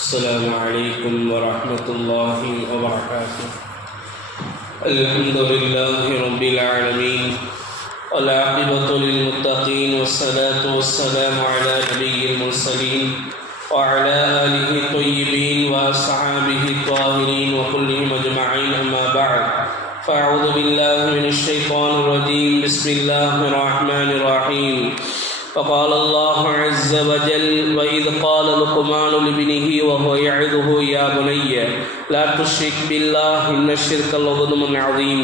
السلام عليكم ورحمة الله وبركاته. الحمد لله رب العالمين والعاقبة للمتقين والصلاة والسلام على نبي المرسلين وعلى آله الطيبين وأصحابه الطاهرين وكلهم أجمعين، أما بعد، فأعوذ بالله من الشيطان الرجيم. بسم الله الرحمن الرحيم. فقال الله عز وجل: وإذ قال لقمان لابنه وهو يعظه يا بني لا تشرك بالله إن الشرك لظلم عظيم.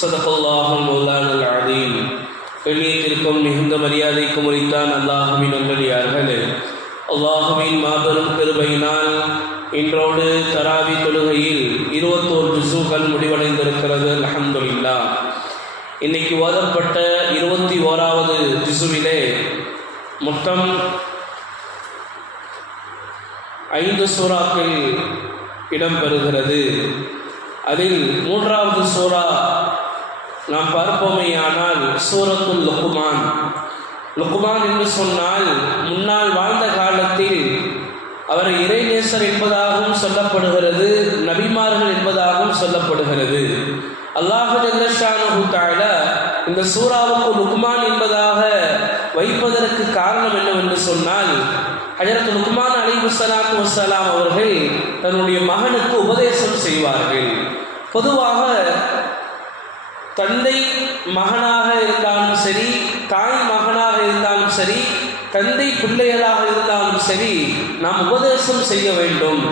صدق الله مولانا العظيم. கண்ணியத்திற்கும் மிகுந்த மரியாதைக்கும் உரித்தான் அல்லாஹுவின் நல்லடியார்களே, அல்லாஹுவின் மாபெரும் கிருபையினால் இன்றோடு தராவி தொழுகையில் 21 ஜுஸுகள் முடிவடைந்திருக்கிறது. அல்ஹம்துலில்லாஹ். இன்னைக்கு ஓதப்பட்ட 21வது ஜுஸுவிலே மொத்தம் 5 சூறாக்கள் இடம்பெறுகிறது. அதில் 3வது சூறா நாம் பார்ப்போமேயானால் சூரத்துல் லுக்மான். லுக்மான் என்று சொன்னால் முன்னால் வாழ்ந்த காலத்தில் அவர் இறைநேசர் என்பதாகவும் சொல்லப்படுகிறது, நபிமார்கள் என்பதாகவும் சொல்லப்படுகிறது. அல்லாஹ் ஜல்ல ஷானஹு தஆலா இந்த சூராவுக்கு லுக்மான் என்பதாக வைப்பதற்கு காரணம் என்னவென்று சொன்னால், ஹஜரத் லுக்மான் அலைஹிஸ்ஸலாத்து வஸ்ஸலாம் அவர்கள் தன்னுடைய மகனுக்கு உபதேசம் செய்வார்கள். பொதுவாக தந்தை மகனாக இருந்தாலும் சரி, தாய் மகனாக இருந்தாலும் சரி, தந்தை பிள்ளைகளாக இருந்தாலும் சரி, நாம் உபதேசம் செய்ய வேண்டும்.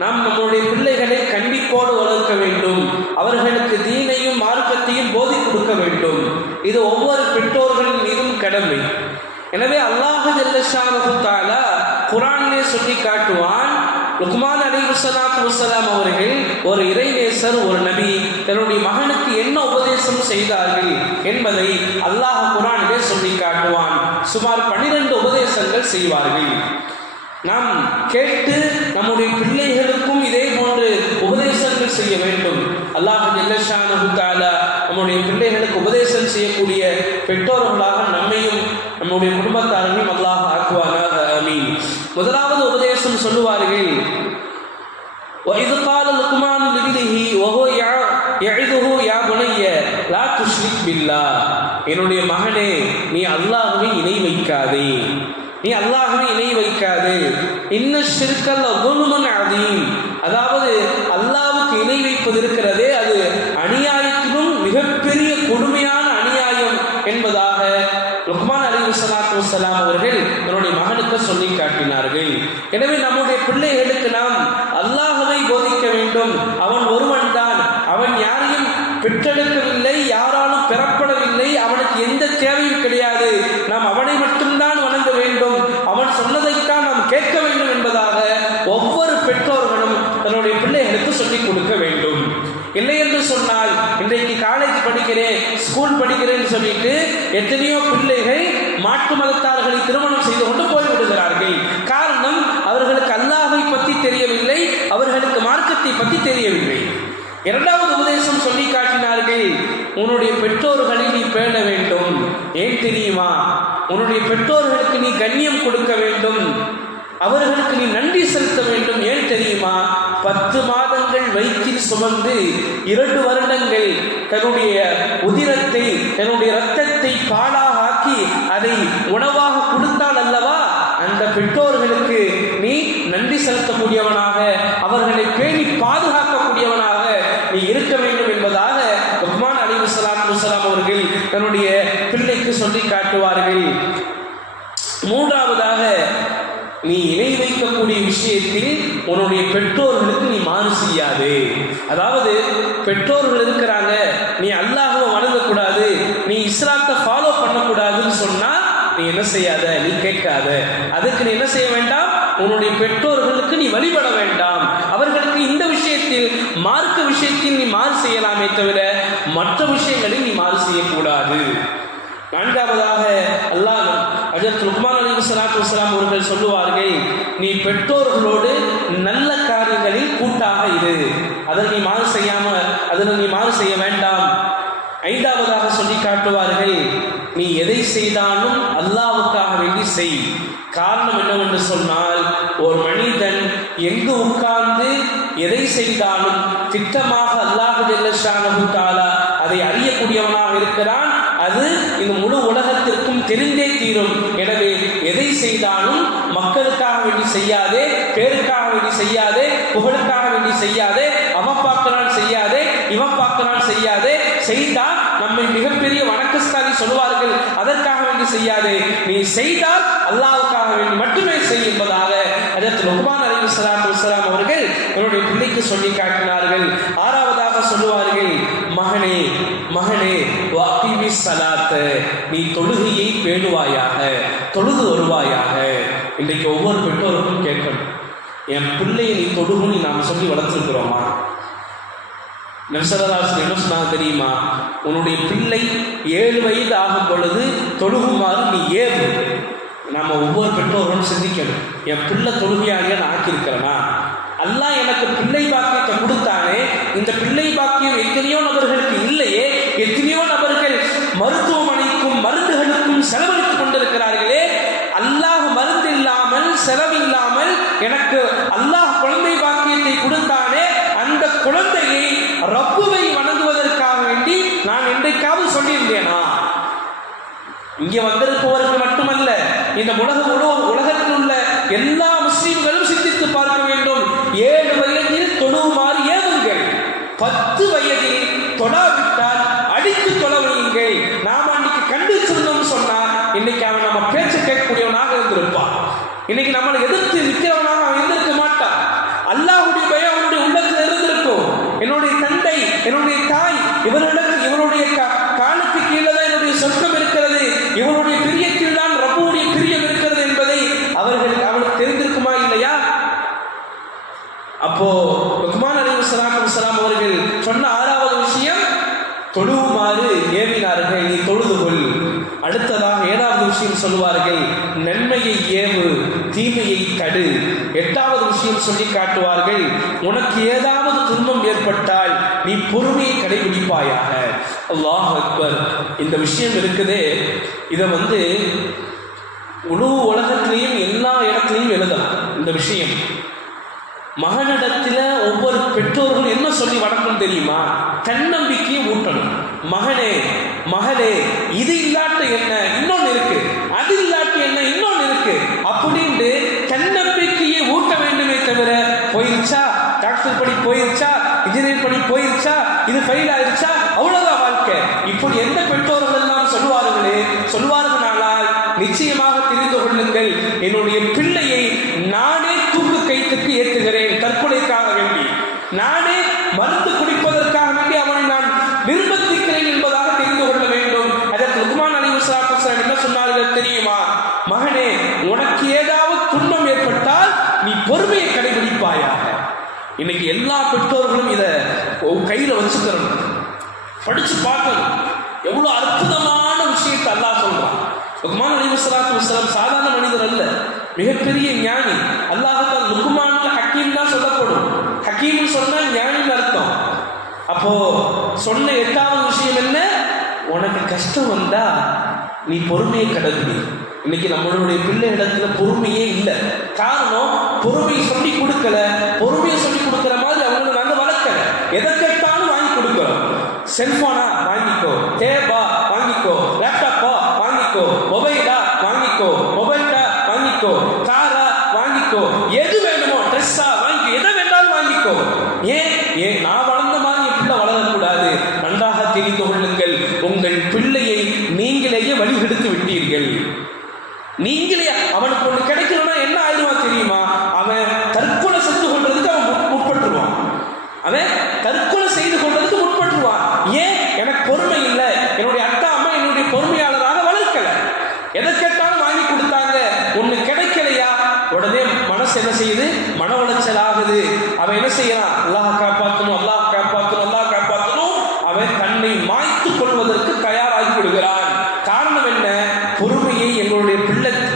நாம் நம்முடைய பிள்ளைகளை கண்டிப்போடு வளர்க்க வேண்டும். அவர்களுக்கு தீனையும் மார்க்கத்தையும் போதி கொடுக்க வேண்டும். இது ஒவ்வொரு பெற்றோர்களின் மீதும் கடமை. எனவே அல்லாஹ் ஜல்ல ஷானஹு தஆலா குர்ஆனிலே சொல்லி காட்டுவான், லுக்மான் அலைஹிஸ்ஸலாத்து வஸ்ஸலாம் அவர்கள் ஒரு இறைநேசர், ஒரு நபி, தன்னுடைய மகனுக்கு என்ன உபதேசம் செய்தார்கள் என்பதை அல்லாஹ் குர்ஆனிலே சொல்லி காட்டுவான். சுமார் 12 உபதேசங்கள் செய்வார்கள். நாம் கேட்டு நம்முடைய பிள்ளைகளுக்கும் இதே போன்று உபதேசங்கள் செய்ய வேண்டும். அல்லாஹ் ஜல்ல ஷானஹு தஆலா நம்முடைய பிள்ளைகளுக்கு உபதேசம் செய்யக்கூடிய பெற்றோர்களாக நம்மையும் நம்முடைய குடும்பத்தாரையும் அல்லாஹ் ஆக்குவானாக. ஆமீன். முதலாவது உபதேசம் சொல்லுவார்கள், وَإِذْ قَالَ لُقْمَانُ لِابْنِهِ وَهُوَ يَعِظُهُ يَا بُنَيَّ لَا تُشْرِكْ بِاللَّهِ. என்னுடைய மகனே, நீ அல்லாஹ்வை இணை வைக்காதே, நீ அல்லாஹ்வை இணை வைக்காதே. இன்ன ஷிர்க லظுல்முன் அதீம். அதாவது அல்லாஹ்வுக்கு இணை வைப்பது இருக்கிறதே, அது அநியாயத்திலும் மிகப்பெரிய கொடுமையான அநியாயம் என்பதாக லுக்மான் அலைஹிஸ்ஸலாத்து வஸ்ஸலாம் அவர்கள் தன்னுடைய மகனுக்கு சொல்லி காட்டினார்கள். எனவே நம்முடைய பிள்ளைகளுக்கு நாம் அல்லாஹ்வை போதிக்க வேண்டும். அவன் ஒருவன் தான், அவன் யாரையும் பெற்றெடுக்கவில்லை, யாராலும் பெறப்படவில்லை, அவனுக்கு எந்த தேவையும் கிடையாது. நாம் அவனை மட்டும்தான் வணங்க வேண்டும், அவன் சொன்னதைத்தான் நாம் கேட்க வேண்டும் என்பதாக ஒவ்வொரு பெற்றோர்களும் தன்னுடைய பிள்ளைகளுக்கு சொல்லிக் கொடுக்க வேண்டும். இல்லை என்று சொன்னால், இன்றைக்கு காலேஜ் படிக்கிறேன், ஸ்கூல் படிக்கிறேன்னு சொல்லிட்டு எத்தனையோ பிள்ளைகள் மாற்று மதத்தார்களை திருமணம் செய்து கொண்டு போய்விடுகிறார்கள். காரணம், அவர்களுக்கு அல்லாஹ்வை பற்றி தெரியவில்லை, அவர்களுக்கு மார்க்கத்தை பற்றி தெரியவில்லை. இரண்டாவது உபதேசம் சொல்லி காட்டினார்கள், உன்னுடைய பெற்றோர்களை நீ பேண வேண்டும். ஏன் தெரியுமா? உன்னுடைய பெற்றோர்களுக்கு நீ கண்ணியம் கொடுக்க வேண்டும், அவர்களுக்கு நீ நன்றி செலுத்த வேண்டும். ஏன் தெரியுமா? 10 மாதங்கள் வயிற்றில் சுமந்து 2 வருடங்கள் தன்னுடைய உதிரத்தை, தன்னுடைய இரத்தத்தை பாலாக ஆக்கி அதை உணவாக கொடுத்தால் அல்லவா, அந்த பெற்றோர்களுக்கு நீ நன்றி செலுத்தக்கூடியவனாக, அவர்களை பேணி பாதுகாக்கக்கூடியவனாக நீ இருக்க வேண்டும் என்பதாக லுக்மான் அலைஹிஸ்ஸலாத்து வஸ்ஸலாம் அவர்கள் தன்னுடைய பிள்ளைக்கு சொல்லி காட்டுவார்கள். மூன்றாவதாக, நீ இணை வைக்கக்கூடிய விஷயத்தில் உன்னுடைய பெற்றோர்களுக்கு நீ மாறு செய்யாது. அதாவது பெற்றோர்கள் இருக்கிறாங்க, நீ அல்லாஹ்வை வணங்கக்கூடாது, நீ இஸ்லாத்தை ஃபாலோ பண்ணக்கூடாதுன்னு சொன்னா நீ என்ன செய்யாத, நீ கேட்காத. அதுக்கு நீ என்ன செய்ய வேண்டாம், உன்னுடைய பெற்றோர்களுக்கு நீ வழிபட வேண்டாம். அவர்களுக்கு இந்த விஷயத்தில், மார்க்க விஷயத்தில் நீ மாறு செய்யலாமே தவிர மற்ற விஷயங்களில் நீ மாறு செய்யக்கூடாது. நான்காவதாக அல்லாஹ் ஹஜரத் லுக்மான் அலைஹிஸ்ஸலாத்து வஸ்ஸலாம் அவர்கள் சொல்லுவார்கள், நீ பெற்றோர்களோடு நல்ல காரியங்களில் கூட்டாக இரு, அதில் நீ மாறு செய்ய வேண்டாம். ஐந்தாவதாக சொல்லி காட்டுவார்கள், நீ எதை செய்தாலும் அல்லாஹ்வுக்காக வேண்டி செய். காரணம் என்னவென்று சொன்னால், ஒரு மனிதன் எங்கு உட்கார்ந்து எதை செய்தாலும் திட்டமாக அல்லாஹ் ஜல்ல ஷானஹு தஆலா அதை அறியக்கூடியவனாக இருக்கிறான். அது இந்த முழு உலகத்திற்கும் தெரிந்தே தீரும். எனவே எதை செய்தாலும் மக்களுக்காக வேண்டி செய்யாதே, பேருக்காக வேண்டி செய்யாதே, புகழுக்காக வேண்டி செய்யாதே, அவன் பார்க்கிறான் செய்யாதே, இவன் பார்க்கிறான் செய்யாதே. செய்தால் நம்மை மிகப்பெரிய வணக்கஸ்தானி சொல்வார்கள், அதற்காக வேண்டி செய்யாதே. நீ செய்தால் அல்லாஹ்வுக்காக வேண்டி மட்டுமே செய் என்பதாக ஹஜ்ரத் லுக்மான் அலைஹிஸ்ஸலாத்து வஸ்ஸலாம் அவர்கள் என்னுடைய பிள்ளைக்கு சொல்லி காட்டினார்கள். ஆறாவதாக சொல்லுவார்கள், மகனே மகனே வஅகிமி ஸலாத்த, நீ தொழுகையை பேணுவாயாக, தொழுது வருவாயாக. இன்றைக்கு ஒவ்வொரு பெற்றோருக்கும் கேட்கணும், என் பிள்ளையை நீ தொழுகுன்னு நாம் சொல்லி வளர்த்துருக்கிறோமா? நபி ஸல்லல்லாஹு அலைஹி வஸல்லம் என்ன சொன்னாங்க தெரியுமா? உன்னுடைய பிள்ளை 7 வயது ஆகும் பொழுது தொழுகுமாறு நீ ஏவு. நம்ம ஒவ்வொரு பெற்றோர்களும் சிந்திக்கணும், என் பிள்ளை தொழுகையாளியா நான் ஆக்கியிருக்கிறேனா? அல்லாஹ் எனக்கு பிள்ளை பாக்கியத்தை கொடுத்தானே, இந்த பிள்ளை பாக்கியம் எத்தனையோ நபர்களுக்கு இல்லையே, எத்தனையோ நபர்கள் மருத்துவமனைக்கும் மருந்துகளுக்கும் செலவழித்துக் கொண்டிருக்கிறார்களே. அல்லாஹ் மருந்து இல்லாமல் செலவில்லாமல் எனக்கு அல்லாஹ் குழந்தை பாக்கியத்தை கொடுத்தானே, அந்த குழந்தையை ரப்புவை வணங்குவதற்காக வேண்டி நான் என்றைக்காவது சொல்லியிருந்தேனா? இங்கே வந்திருப்பவர்கள் மட்டுமல்ல, இந்த உலகத்தில் உள்ள எல்லா முஸ்லிம்களும் சிந்தித்து பார்க்க வேண்டும். 7 வயதில் தொழுமாறு ஏவுங்கள், 10 வயதில் தொடாவிட்டால் அடித்து தொலைவீங்கள். நாம் அன்னைக்கு கண்டிச்சிருந்தோம் சொன்னா இன்னைக்கு அவன் நம்ம பேச்சு கேட்கக்கூடியவனாக இருந்திருப்பான். இன்னைக்கு நம்மளை எதிர்த்து நிற்கிறவனாக அவன் இருந்திருக்க மாட்டான். அல்லாஹ்வுடைய பயம் அவனுடைய உள்ளத்தில் இருந்திருக்கும். என்னுடைய தந்தை, என்னுடைய தாய், இவருடைய காலுக்கு கீழே தான் என்னுடைய சொர்க்கம் இருக்கிறது, இவருடைய பிரியத்தில் தான் ரப்புடைய பிரியம் இருக்கிறது என்பதை அவனுக்கு தெரிந்திருக்குமா இல்லையா? அப்போ லுக்மான் அலைஹிஸ்ஸலாத்து வஸ்ஸலாம் அவர்கள் சொன்ன 6வது விஷயம், தொழுவுமாறு ஏவினார்கள், நீ தொழுது கொள். அடுத்ததாக 7வது விஷயம் சொல்லுவார்கள், நன்மையை ஏவு, தீமையை தடு. 8வது விஷயம் சொல்லி காட்டுவார்கள், உனக்கு ஏதாவது துன்பம் ஏற்பட்டால் நீ பொறுமையை கடைபிடிப்பாயாக. அல்லாஹ் அக்பர். இந்த விஷயம் இருக்குதே, இதை முழு உலகத்திலையும் எல்லா இடத்துலையும் எழுதலாம். இந்த விஷயம் மகனிடத்தில் ஒவ்வொரு பெற்றோர்களும் என்ன சொல்லி வளர்க்கணும் தெரியுமா? தன்னம்பிக்கையை ஊட்டணும். மகனே மகளே, இது இல்லாட்ட என்ன இன்னொன்று இருக்கு, அது இல்லாட்ட என்ன இன்னொன்று இருக்கு அப்படின்னு தன்னம்பிக்கையை ஊட்ட வேண்டுமே தவிர, போயிருச்சா டாக்டர் படி, போயிருச்சா இன்ஜினியர் படி, போயிருச்சா இது ஃபெயில் ஆயிருச்சா அவ்வளவுதான் வாழ்க்கை, இப்படி எந்த பெற்றோர்கள் எல்லாம் சொல்வார்களானால் நிச்சயமாக தெரிந்து கொள்ளுங்கள், என்னுடைய பிள்ளையை நானே தூக்கு கைத்துக்கு ஏற்றுகிறேன் தற்கொலைக்காக வேண்டி, நானே மருந்து குடிப்பதற்காக வேண்டி அவனை நான் நிர்பந்திக்கிறேன் என்பதாக தெரிந்து கொள்ள வேண்டும். அதற்கு லுக்மான் அலைஹிஸ்ஸலாத்து வஸ்ஸலாம் என்ன சொன்னார்கள் தெரியுமா? மகனே, உனக்கு ஏதாவது துன்பம் ஏற்பட்டால் நீ பொறுமையை கடைபிடிப்பாயாக. இன்னைக்கு எல்லா பெற்றோர்களும் இதை கையில வச்சுக்கிறோம், படிச்சு பார்க்கணும். எவ்வளவு அற்புதமான விஷயத்தை அல்லாஹ் சொல்றான். லுக்மான் அலைஹிஸ்ஸலாத்து வஸ்ஸலாம் சாதாரண மனிதர் அல்ல, மிகப்பெரிய ஞானி. அல்லாஹ் லுக்மான்ல ஹக்கீம் தான் சொல்லப்படும். ஹக்கீம் சொன்னா ஞானின்னு அர்த்தம். அப்போ சொன்ன 8வது விஷயம் என்ன? உனக்கு கஷ்டம் வந்தா நீ பொறுமையை கடைபிடி. இன்னைக்கு நம்மளுடைய பிள்ளை இடத்துல பொறுமையே இல்லை. காரணம், பொறுமையை சொல்லி கொடுக்கல. பொறுமையை சொல்லி கொடுக்கிற மாதிரி அவங்களை நாங்கள் வளர்க்கல. எதை கேட்டாலும் வாங்கி கொடுக்கிறோம். செல்போனா வாங்கிக்கோ, டேபா வாங்கிக்கோ, லேப்டாப்பா வாங்கிக்கோ, மொபைலா வாங்கிக்கோ, மொபைல்டா வாங்கிக்கோ, காரா வாங்கிக்கோ, எது வேணுமோ ட்ரெஸ்ஸா வாங்கிக்கோ, எதை வேண்டாலும் வாங்கிக்கோ. ஏன் நான் வளர்ந்த மாதிரி என் பிள்ளை வளரக்கூடாது? நன்றாக தெரிந்து கொள்ளுங்கள், உங்கள் பிள்ளையை நீங்களேயே வழிகெடுத்து விட்டீர்கள். நீங்களே அவனுக்கு ஒன்று கிடைக்கணும்னா என்ன ஆயிடுவான் தெரியுமா? அவன் தற்கொலை செஞ்சு கொள்றதுக்கு அவன் முற்பட்டுருவான். அவன் தற்கொலை செய்து கொள்றதுக்கு முற்பட்டுருவான். ஏன்? எனக்கு பொறுமை இல்லை, என்னுடைய அத்தா அம்மா என்னுடைய பொறுமையாளராக வளர்க்கல, எதை கேட்டாலும் வாங்கி கொடுத்தாங்க, ஒன்று கிடைக்கலையா உடனே மனசு என்ன செய்யுது? மன உளைச்சல் ஆகுது. அவன் என்ன செய்யறான்? அல்லாஹ் காப்பாற்றணும், அல்லாஹ் காப்பாற்றணும், அல்லாஹ் காப்பாற்றணும். அவன் தன்னை மாய்த்து கொள்வதற்கு தயாராகி விடுகிறான். காரணம் என்ன? பொறுமையை எங்களுடைய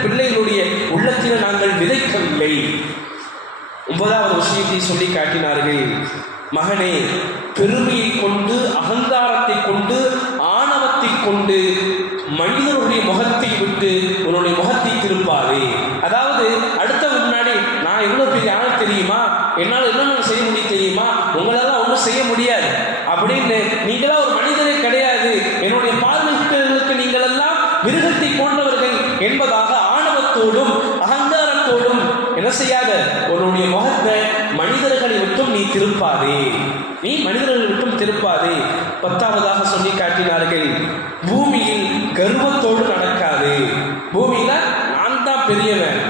பிள்ளைகளுடைய உள்ளத்தில் நாங்கள் விதைக்கவில்லை. 9வது விஷயத்தை சொல்லி காட்டினார்கள். மகனே, பெருமையை கொண்டு, அகங்காரத்தை கொண்டு, ஆணவத்தை கொண்டு மனிதனுடைய முகத்தை விட்டு உன்னுடைய முகத்தை திருப்பாதே. அதாவது அடுத்த முன்னாடி நான் எவ்வளவு பெரிய ஆள் தெரியுமா, என்னால் என்னென்ன செய்ய முடியும் தெரியுமா, உங்களால ஒன்றும் செய்ய முடியாது அப்படின்னு நீங்களா ஒரு மனிதரே கிடையாது, என்னுடைய பார்வைகளுக்கு நீங்கள் எல்லாம் மிருகத்தை போன்றவர்கள் என்பதாக ஆணவத்தோடும் அகங்காரத்தோடும் என்ன செய்யாத உன்னுடைய முகத்தை மனிதர்களை விட்டும் நீ திருப்பாதே, நீ மனிதர்களை விட்டும் திருப்பாதே. 10ஆவதாக சொல்லி காட்டினார்கள், பூமியில் கர்வத்தோடு நடக்காது. பூமியில நான் தான் பெரியவன்,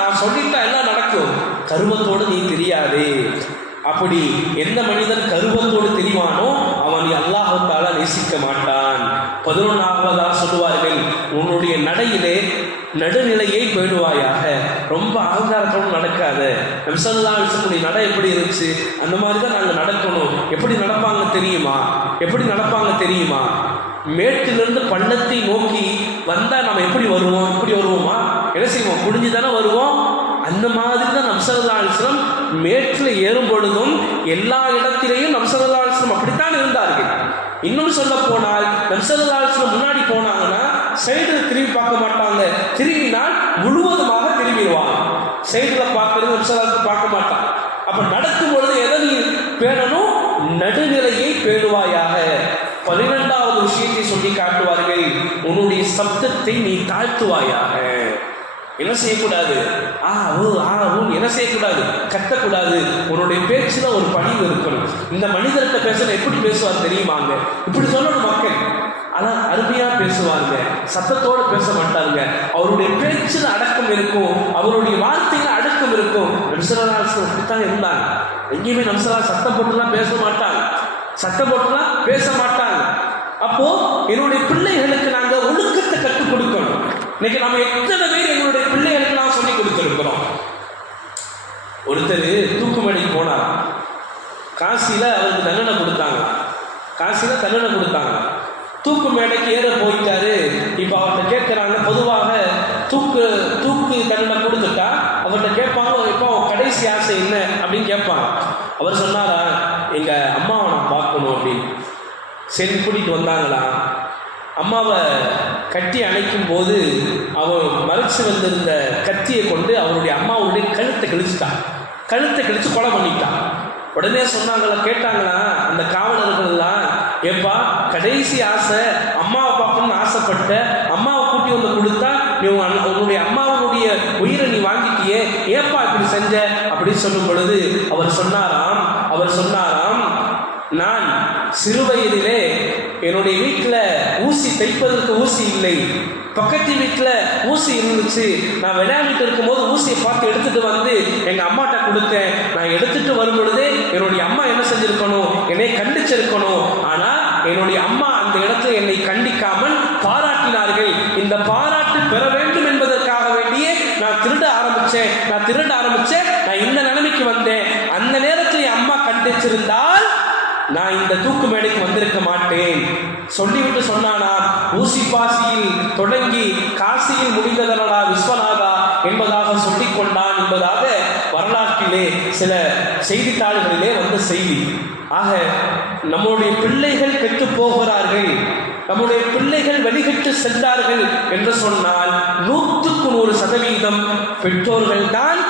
நான் சொல்லிட்டா எல்லாம் நடக்கும், கர்வத்தோடு நீ தெரியாதே. அப்படி எந்த மனிதன் கர்வத்தோடு தெரிவானோ அவன் அல்லாஹ் தஆலா நேசிக்க மாட்டான். 11ஆவதாக சொல்லுவார்கள், உன்னுடைய நடையிலே நடுநிலையை பேணுவாயாக, ரொம்ப அகங்காரத்தோடு நடக்காத. நபி ஸல்லல்லாஹு அலைஹி வஸல்லம் நடை எப்படி இருந்துச்சு, அந்த மாதிரி தான் நாங்கள் நடக்கணும். எப்படி நடப்பாங்க தெரியுமா, மேட்டிலிருந்து பள்ளத்தை நோக்கி வந்தா நம்ம எப்படி வருவோம், இப்படி வருவோமா, என்ன செய்வோம், குடிஞ்சு தானே வருவோம். அந்த மாதிரி தான் நபி ஸல்லல்லாஹு அலைஹி வஸல்லம் மேட்டில் ஏறும் பொழுதும் எல்லா இடத்திலேயும் நபி ஸல்லல்லாஹு அலைஹி வஸல்லம் அப்படித்தான் இருந்தார்கள். இன்னும் சொல்ல போனால் நபி ஸல்லல்லாஹு அலைஹி வஸல்லம் முன்னாடி போனாங்கன்னா சைடில் திரும்பி பார்க்க மாட்டாங்க, திரும்பினால் முழுவதுமாக திரும்பிடுவாங்க. சைடில் பார்க்கறது நபி ஸல்லல்லாஹு அலைஹி வஸல்லம் பார்க்க மாட்டாங்க. அப்ப நடக்கும் பொழுது எதை நீ பேணணும், நடுநிலையை பேணுவாயாக. 12ஆவது விஷயத்தை சொல்லி காட்டுவார்கள், உன்னுடைய சப்தத்தை நீ தாழ்த்துவாயாக. என்ன செய்யக்கூடாது, என்ன செய்யக்கூடாது, கத்தக்கூடாது. உன்னுடைய பேச்சுல ஒரு பணிவு இருக்கணும். இந்த மனிதர்கிட்ட பேச எப்படி பேசுவார் தெரியுமாங்க, இப்படி சொல்லணும் மக்கள். ஆனா அருமையா பேசுவாங்க, சத்தத்தோடு பேச மாட்டாங்க. அவருடைய பேச்சுல அடக்கம் இருக்கும், அவருடைய வார்த்தையில அடக்கம் இருக்கும். நபி ஸல்லல்லாஹு அலைஹி வஸல்லம் அப்படித்தான் இருந்தாங்க. எங்கேயுமே நபி ஸல்லல்லாஹு அலைஹி வஸல்லம் சத்தம் போட்டுலாம் பேச மாட்டாங்க. அப்போ என்னுடைய பிள்ளைகளுக்கு நாங்க ஒழுக்கத்தை கற்றுக் கொடுக்கணும். இன்னைக்கு நம்ம எத்தனை பேர் எங்களுடைய பிள்ளைகளுக்கு நான் சொல்லி கொடுத்திருக்கிறோம். ஒருத்தர் தூக்குமடிக்கு போனார், காசியில அவருக்கு தண்டனை கொடுத்தாங்க. தூக்கு மேடைக்கு ஏற போயிட்டாரு. இப்ப அவர்கிட்ட கேட்கிறாங்க, பொதுவாக தூக்கு தண்டனை கொடுத்துட்டா அவர்கிட்ட கேட்பாங்க, இப்போ கடைசி ஆசை என்ன அப்படின்னு கேட்பாங்க. அவர் சொன்னாரா, எங்க அம்மாவை நான் பார்க்கணும் அப்படின்னு. சரி கூட்டிட்டு வந்தாங்களா, அம்மாவை கட்டி அணைக்கும் போது அவன் மறைச்சு வந்திருந்த கத்தியை கொண்டு அவருடைய அம்மாவுடைய கழுத்தை கிழிச்சு கொலை பண்ணிட்டான். உடனே கேட்டாங்களா அந்த காவலர்கள்லாம், ஏப்பா கடைசி ஆசை அம்மாவை பார்க்கணும்னு ஆசைப்பட்ட, அம்மாவை கூட்டி வந்து கொடுத்தா நீ உன்னுடைய அம்மாவுடைய உயிரை நீ வாங்கிட்டியே, ஏப்பா இப்படி செஞ்ச அப்படின்னு சொல்லும் பொழுது அவர் சொன்னாராம், நான் சிறு வயதிலே என்னுடைய வீட்டில் ஊசி தைப்பதற்கு ஊசி இல்லை, பக்கத்து வீட்டில் ஊசி இருந்துச்சு. நான் விளையாடிட்டு இருக்கும்போது ஊசியை பார்த்து எடுத்துட்டு வந்து எங்க அம்மாட்ட கொடுத்தேன். நான் எடுத்துட்டு வரும் பொழுதே என்னுடைய அம்மா என்ன செஞ்சிருக்கணும், என்னை கண்டிச்சிருக்கணும். ஆனா என்னுடைய அம்மா அந்த இடத்துல என்னை கண்டிக்காமல் பாராட்டினார்கள். இந்த பாராட்டு பெற வேண்டும் என்பதற்காக வேண்டியே நான் திருட ஆரம்பிச்சேன். நான் இந்த நிலைமைக்கு வந்தேன். அந்த நேரத்தில் என் அம்மா கண்டிச்சிருந்தால் நான் இந்த தூக்கு மேடைக்கு வந்திருக்க மாட்டேன். சொல்லிவிட்டு சொன்னானா, ஊசி பாசியில் தொடங்கி காசியில் முடிந்ததனடா விஸ்வநாதா என்பதாக சொல்லிக் கொண்டான் என்பதாக வரலாற்றிலே சில செய்தித்தாள்களிலே வந்த செய்தி. ஆக நம்முடைய பிள்ளைகள் கெட்டு போகிறார்கள், நம்முடைய பிள்ளைகள் வெளியிட்டு சென்றார்கள் என்று சொன்னால் 100% பெற்றோர்கள் தான்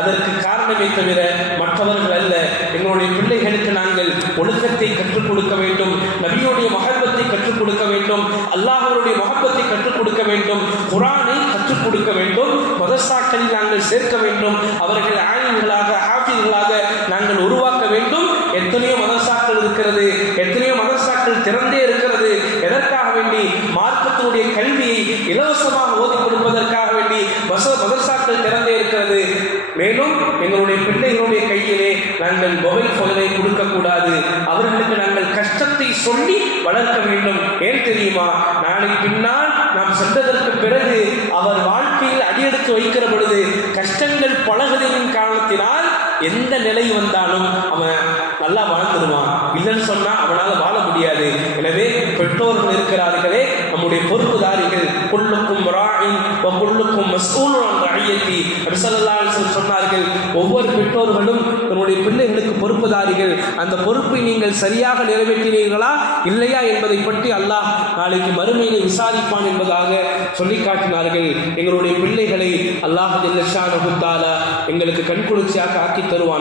அதற்கு காரணமே தவிர மற்றவர்கள் அல்ல. எங்களுடைய பிள்ளைகளுக்கு நாங்கள் ஒழுக்கத்தை கற்றுக் கொடுக்க வேண்டும், நபியுடைய மஹப்பத்தை கற்றுக் கொடுக்க வேண்டும், அல்லாஹ்வுடைய மஹப்பத்தை கற்றுக் கொடுக்க வேண்டும், குர்ஆனை கற்றுக் கொடுக்க வேண்டும், மதரசாக்களில் நாங்கள் சேர்க்க வேண்டும், அவர்கள் ஆலிம்களாக ஹாஃபிஸ்களாக நாங்கள் உருவாக்க வேண்டும். எத்தனையோ மதரசாக்கள் இருக்கிறது, எத்தனையோ மதரசாக்கள் திறந்தே இருக்கிறது. எதற்காக வேண்டி? மார்க்கத்தினுடைய கல்வியை இலவசமாக ஓதி கொடுப்பதற்காக வேண்டி மதரசாக்கள் திறந்தே இருக்கிறது. மேலும் எங்களுடைய பிள்ளைகளுடைய கையிலே நாங்கள் மொபைல் போனை கொடுக்கக்கூடாது. அவர்களுக்கு நாங்கள் கஷ்டத்தை சொல்லி வளர்க்க வேண்டும். ஏன் தெரியுமா? நாளை பின்னால் நாம் சென்றதற்கு பிறகு அவர் வாழ்க்கையில் அடியெடுத்து வைக்கிற பொழுது கஷ்டங்கள் பழகுவதின் காரணத்தினால் எந்த நிலை வந்தாலும் அவன் நல்லா வாழ்ந்துடுவான். இல்லைன்னு சொன்னா அவனால வாழ முடியாது. எனவே பெற்றோர்கள் இருக்கிறார்களே நம்முடைய பொறுப்புதாரிகள். குல்லுக்கும் ராயின் வ குல்லுக்கும் மஸ்ஊலுன் அன் ரஅய்யதி. நபி ஸல்லல்லாஹு அலைஹி வஸல்லம் சொன்னார்கள், ஒவ்வொரு பெற்றோர்களும் தன்னுடைய பிள்ளைகளுக்கு பொறுப்புதாரிகள். அந்த பொறுப்பை நீங்கள் சரியாக நிறைவேற்றினீர்களா இல்லையா என்பதை பற்றி அல்லாஹ் நாளைக்கு மறுமையிலே விசாரிப்பான் என்பதாக சொல்லி காட்டினார்கள். எங்களுடைய பிள்ளைகளை அல்லாஹ் ஜல்ல ஷானஹு தஆலா எங்களுக்கு கண்குளிர்ச்சியாக ஆக்கி தருவான்.